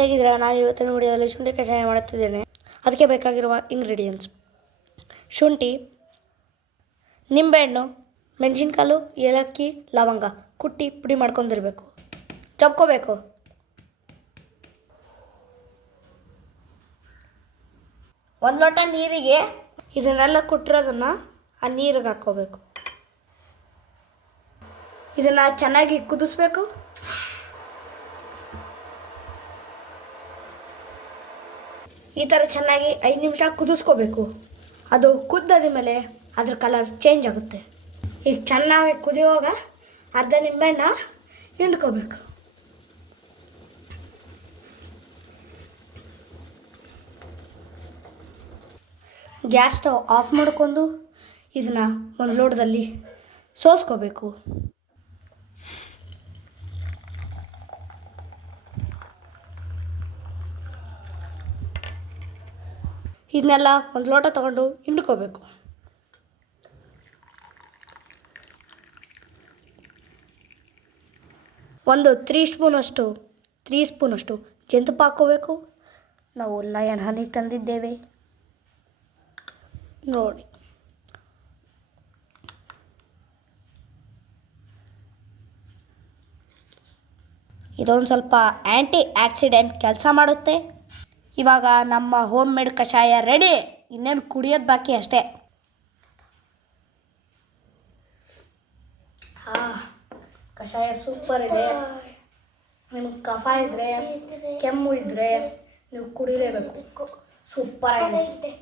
ಹೇಗಿದ್ದೀರಾ? ನಾನು ಇವತ್ತಿನ ವಿಡಿಯೋದಲ್ಲಿ ಶುಂಠಿ ಕಷಾಯ ಮಾಡುತ್ತಿದ್ದೇನೆ. ಅದಕ್ಕೆ ಬೇಕಾಗಿರುವ ಇಂಗ್ರೀಡಿಯೆಂಟ್ಸ್: ಶುಂಠಿ, ನಿಂಬೆಹಣ್ಣು, ಮೆಣಸಿನಕಾಳು, ಏಲಕ್ಕಿ, ಲವಂಗ ಕುಟ್ಟಿ ಪುಡಿ ಮಾಡ್ಕೊಂಡಿರಬೇಕು. ಚಪ್ಕೋಬೇಕು. ಒಂದು ಲೋಟ ನೀರಿಗೆ ಇದನ್ನೆಲ್ಲ ಕುಟ್ಟಿರೋದನ್ನು ಆ ನೀರಿಗೆ ಹಾಕ್ಕೋಬೇಕು. ಇದನ್ನು ಚೆನ್ನಾಗಿ ಕುದಿಸ್ಬೇಕು. ಈ ಥರ ಚೆನ್ನಾಗಿ 5 ನಿಮಿಷ ಕುದಿಸ್ಕೋಬೇಕು. ಅದು ಕುದ್ದಾದ ಮೇಲೆ ಅದ್ರ ಕಲರ್ ಚೇಂಜ್ ಆಗುತ್ತೆ. ಈಗ ಚೆನ್ನಾಗಿ ಕುದಿಯುವಾಗ ಅರ್ಧ ನಿಂಬೆಹಣ್ಣ ಹಿಂಡ್ಕೋಬೇಕು. ಗ್ಯಾಸ್ ಸ್ಟವ್ ಆಫ್ ಮಾಡ್ಕೊಂಡು ಇದನ್ನು ಒಂದು ಲೋಟದಲ್ಲಿ ಸೋಸ್ಕೋಬೇಕು. ಇದನ್ನೆಲ್ಲ ಒಂದು ಲೋಟ ತಗೊಂಡು ಹಿಂಡ್ಕೋಬೇಕು. ಒಂದು 3 ಸ್ಪೂನಷ್ಟು ಜೇನುತುಪ್ಪ ಹಾಕ್ಕೋಬೇಕು. ನಾವು ಲಯನ್ ಹನಿ ತಂದಿದ್ದೇವೆ ನೋಡಿ. ಇದೊಂದು ಸ್ವಲ್ಪ ಆ್ಯಂಟಿ ಆಕ್ಸಿಡೆಂಟ್ ಕೆಲಸ ಮಾಡುತ್ತೆ. ಇವಾಗ ನಮ್ಮ ಹೋಮ್ ಮೇಡ್ ಕಷಾಯ ರೆಡಿ. ಇನ್ನೇನು ಕುಡಿಯೋದು ಬಾಕಿ ಅಷ್ಟೇ. ಕಷಾಯ ಸೂಪರ್ ಇದೆ. ನಿಮ್ಗೆ ಕಫ ಇದ್ದರೆ, ಕೆಮ್ಮು ಇದ್ದರೆ ನೀವು ಕುಡಿಲೇಬೇಕು. ಸೂಪರ್ ಆಗಿದೆ.